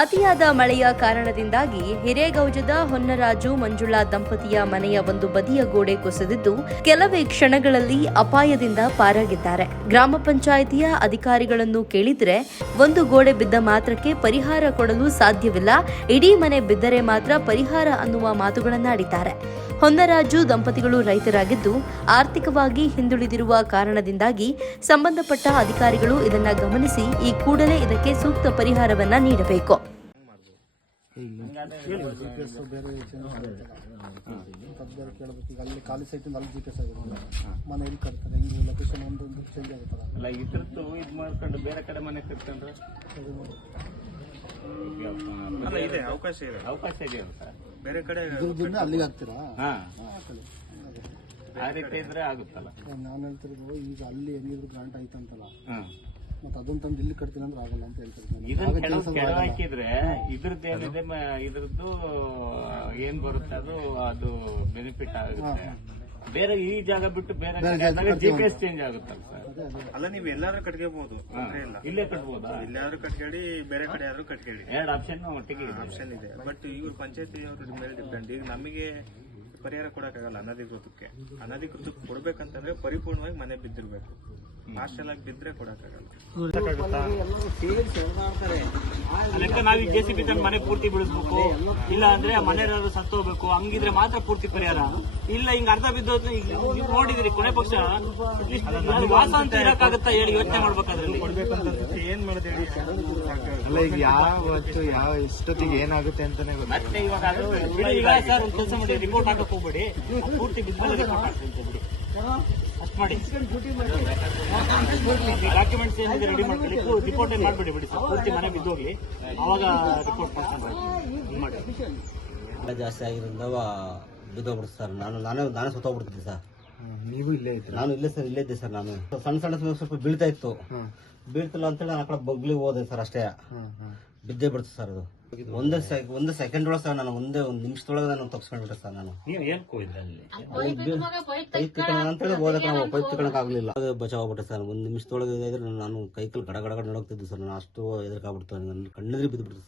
ಅತಿಯಾದ ಮಳೆಯ ಕಾರಣದಿಂದಾಗಿ ಹಿರೇಗೌಜದ ಹೊನ್ನರಾಜು ಮಂಜುಳಾ ದಂಪತಿಯ ಮನೆಯ ಒಂದು ಬದಿಯ ಗೋಡೆ ಕುಸಿದಿದ್ದು ಕೆಲವೇ ಕ್ಷಣಗಳಲ್ಲಿ ಅಪಾಯದಿಂದ ಪಾರಾಗಿದ್ದಾರೆ. ಗ್ರಾಮ ಪಂಚಾಯಿತಿಯ ಅಧಿಕಾರಿಗಳನ್ನು ಕೇಳಿದ್ರೆ ಒಂದು ಗೋಡೆ ಬಿದ್ದ ಮಾತ್ರಕ್ಕೆ ಪರಿಹಾರ ಕೊಡಲು ಸಾಧ್ಯವಿಲ್ಲ, ಇಡೀ ಮನೆ ಬಿದ್ದರೆ ಮಾತ್ರ ಪರಿಹಾರ ಅನ್ನುವ ಮಾತುಗಳನ್ನಾಡಿದ್ದಾರೆ. ಹೊನ್ನರಾಜು ದಂಪತಿಗಳು ರೈತರಾಗಿದ್ದು ಆರ್ಥಿಕವಾಗಿ ಹಿಂದುಳಿದಿರುವ ಕಾರಣದಿಂದಾಗಿ ಸಂಬಂಧಪಟ್ಟ ಅಧಿಕಾರಿಗಳು ಇದನ್ನು ಗಮನಿಸಿ ಈ ಕೂಡಲೇ ಇದಕ್ಕೆ ಸೂಕ್ತ ಪರಿಹಾರವನ್ನ ನೀಡಬೇಕು. ಅವಕಾಶ ಇದೆ ಬೇರೆ ಕಡೆ ಅಲ್ಲಿಗೆ ಹಾಕ್ತೀರಾ? ಆ ರೀತಿ ಇದ್ರೆ ಆಗುತ್ತಲ್ಲ. ನಾನು ಹೇಳ್ತಿರೋದು ಈಗ ಅಲ್ಲಿ ಹೆಂಗಿದ್ರು ಗ್ರಾಂಟ್ ಆಯ್ತಂತಲ್ಲ, ಮತ್ತೆ ಅದನ್ನ ತಂದು ಇಲ್ಲಿ ಕಟ್ತೀನಿ ಅಂದ್ರೆ ಆಗಲ್ಲ ಅಂತ ಹೇಳ್ತಿರ್ತೀನಿ. ಹಾಕಿದ್ರೆ ಇದ್ರದ್ದೇನಿದೆ, ಇದ್ರದ್ದು ಏನ್ ಬರುತ್ತೆ ಅದು ಬೆನಿಫಿಟ್ ಆಗುತ್ತೆ. ಬೇರೆ ಈ ಜಾಗ ಬಿಟ್ಟು ಬೇರೆ GPS ಚೇಂಜ್ ಆಗುತ್ತಲ್ಲ ಸರ್. ಅಲ್ಲ, ನೀವು ಎಲ್ಲಾದ್ರೂ ಕಟ್ಕೋಬಹುದು, ಇಲ್ಲೇ ಕಟ್ಬೋದಾ? ಇಲ್ಲಾದ್ರೂ ಕಟ್ಕೇಳಿ, ಬೇರೆ ಕಡೆ ಆದ್ರೂ ಕಟ್ಕೇಳಿ. ಎರಡು ಆಪ್ಷನ್ ಒಟ್ಟಿಗೆ ಆಪ್ಷನ್ ಇದೆ. ಬಟ್ ಇವ್ರು ಪಂಚಾಯತಿ ಅವ್ರ ಮೇಲೆ ಡಿಪೆಂಡ್. ಈಗ ನಮಗೆ ಪರಿಹಾರ ಕೊಡಕ್ಕಾಗಲ್ಲ. ಅನಧಿಕೃತ ಕೊಡ್ಬೇಕಂತಂದ್ರೆ ಪರಿಪೂರ್ಣವಾಗಿ ಮನೆ ಬಿದ್ದಿರ್ಬೇಕು. ಹಾಸ್ಟೆಲ್ ಆಗಿ ಬಿದ್ರೆ ಕೊಡಕ್ಕಾಗಲ್ಲ. ನಾವೀಗ JCB ತಂದು ಮನೆ ಪೂರ್ತಿ ಬಿಡಿಸ್ಬೇಕು, ಇಲ್ಲ ಅಂದ್ರೆ ಮನೆ ಸತ್ತು ಹೋಗ್ಬೇಕು, ಹಂಗಿದ್ರೆ ಮಾತ್ರ ಪೂರ್ತಿ ಪರಿಹಾರ. ಇಲ್ಲ ಹಿಂಗ ಅರ್ಧ ಬಿದ್ದೋದು ನೋಡಿದ್ರಿ, ಕೊನೆ ಪಕ್ಷ ವಾಸ ಅಂತ ಇರಕ್ಕಾಗತ್ತಾ ಹೇಳಿ ಯೋಚನೆ ಮಾಡ್ಬೇಕಾದ್ರಲ್ಲಿ. ಏನ್ ಮಾಡೋದು ಯಾವ ಎಷ್ಟೊತ್ತಿಗೆ ಏನಾಗುತ್ತೆ ಅಂತಾನೆ ಮತ್ತೆ ಇವಾಗ ಸರ್ ಒಂದು ಕೆಲಸ ಮಾಡಿ, ರಿಪೋರ್ಟ್ ಹಾಕಕ್ ಹೋಗ್ಬೇಡಿ, ಪೂರ್ತಿ ಬಿದ್ಮೇಲೆ ರಿಪೋರ್ಟ್ ಹಾಕ್ತೀನಿ ಬಿಡಿ, ಅಷ್ಟು ಮಾಡಿ. ಡಾಕ್ಯುಮೆಂಟ್ಸ್ ಏನಿದೆ ರೆಡಿ ಮಾಡ್ಕೊಳ್ಳಿ, ರಿಪೋರ್ಟ್ ಏನ್ ಮಾಡ್ಬೇಡಿ ಬಿಡಿ ಸರ್, ಪೂರ್ತಿ ಮನೆ ಬಿದ್ದೋಗ್ಲಿ, ಅವಾಗ ರಿಪೋರ್ಟ್ ಮಾಡಿ. ಜಾಸ್ತಿ ಆಗಿರೋದ್ರಿಂದ ಬಿದ್ದೋಗ್ಬಿಡ್ತು ಸರ್. ನಾನೇ ಸುತ್ತೋಗ್ಬಿಡ್ತಿದ್ದೆ ಸರ್. ನೀವು ಇಲ್ಲೇ ಇದ್ರಿ? ನಾನು ಇಲ್ಲೇ ಇದ್ದೆ ಸರ್. ನಾನು ಸಣ್ಣ ಸ್ವಲ್ಪ ಬೀಳ್ತಾ ಇತ್ತು, ಬೀಳ್ತಿಲ್ಲ ಅಂತೇಳಿ ನಾನು ಆ ಕಡೆ ಬಗ್ಲಿಗೆ ಹೋದೆ ಸರ್. ಅಷ್ಟೇ ಬಿದ್ದೇ ಬಿಡ್ತು ಸರ್. ಅದು ಒಂದು ಸೆಕೆಂಡ್ ಒಳಗೆ ಸರ್, ನಾನು ಒಂದು ನಿಮಿಷದೊಳಗೆ ನಾನು ತಪ್ಸ್ಕೊಂಡ್ಬಿಟ್ಟೆ ಸರ್. ನಾನು ಪೈಪ್ ಅಂತೇಳಿ ಹೋದಕ್ಕೆ ನಾವು ಪೈಪ್ ತಗೊಳಕ್ ಆಗ್ಲಿಲ್ಲ, ಬಚಾವ್ ಆಗ್ಬಿಟ್ಟೆ ಸರ್. ಒಂದು ನಿಮಿಷದೊಳಗೆ ನಾನು ಕೈ ಕಲ್ ಗಡ ನಡೋಗ್ತಿದ್ದೆ ಸರ್. ನಾನು ಅಷ್ಟು ಎದುರ್ಕಾಗ್ಬಿಡ್ತು, ನನ್ನ ಕಣ್ಣೆದ್ರಿ ಬಿದ್ದುಬಿಡ್ತು.